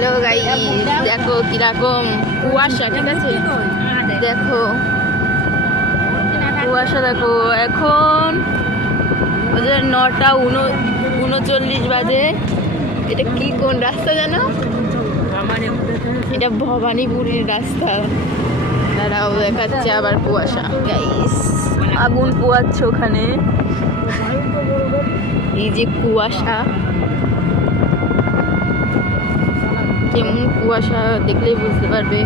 Hello guys, দেখো কিরকম কুয়াশা। ঠিক আছে, দেখো কুয়াশা। দেখো এখন ওদের 9:39 বাজে। এটা কি কোন রাস্তা জানো? এটা ভবানীপুরের রাস্তা। দাঁড়াও দেখাচ্ছে আবার কুয়াশা। গাইস আগুন পোয়াচ্ছে ওখানে। এই যে কুয়াশা, কেমন কুয়াশা দেখলেই বুঝতে পারবে।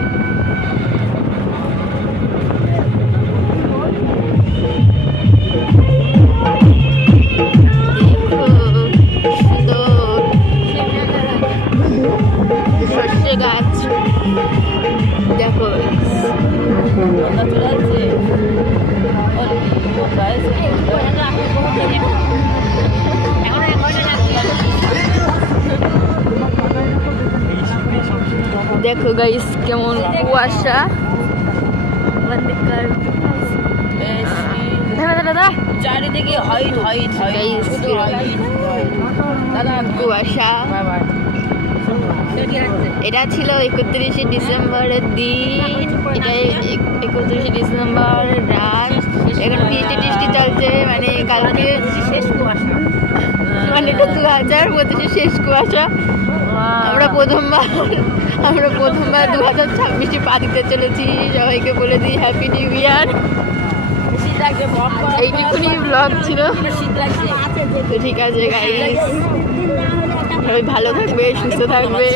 সর্ষে গাছ দেখো, দেখো গাইস কেমন কুয়াশা। চারিদিকে হোয়াইট হোয়াইট গাইস কুয়াশা। এটা ছিল 31শে ডিসেম্বরের দিন। এটা 31শে ডিসেম্বর রাত। এখন বৃষ্টি টিষ্টি চলছে, মানে কালকে শেষ কুয়াশা, মানে এটা 2025 শেষ কুয়াশা। আমরা প্রথমবার 2026 পা দিতে চলেছি। সবাইকে বলে দিই হ্যাপি নিউ ইয়ার। এইটুকুনি ব্লগ ছিল। তো ঠিক আছে গাইস, সবাই ভালো থাকবে, সুস্থ থাকবে।